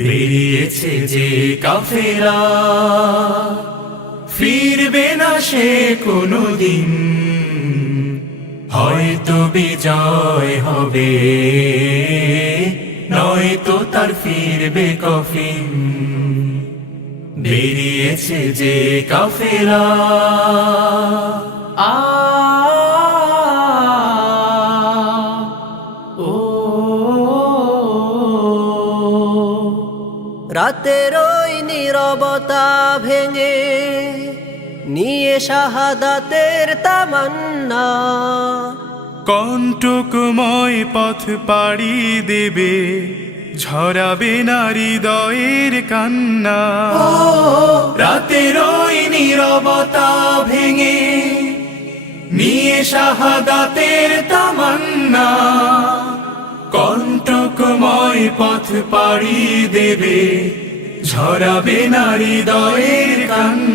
বেরিয়েছে যে কাফেলা, ফিরবে না সে কোনোদিন, হয়তো বিজয় হবে, নয়তো তার ফিরবে কফিন। বেরিয়েছে যে কাফেলা, আ ও রাতের ওই নীরবতা ভেঙে নিয়ে শাহাদাতের তামান্না, কণ্টকময় পথ পাড়ি দেবে, ঝরাবে না হৃদয়ের কান্না। রাতের ওই নীরবতা ভেঙে নিয়ে শাহাদাতের তামান্না, কণ্টকময় পথ পাড়ি দেবে, ঝরাবে না হৃদয়ের কান্না।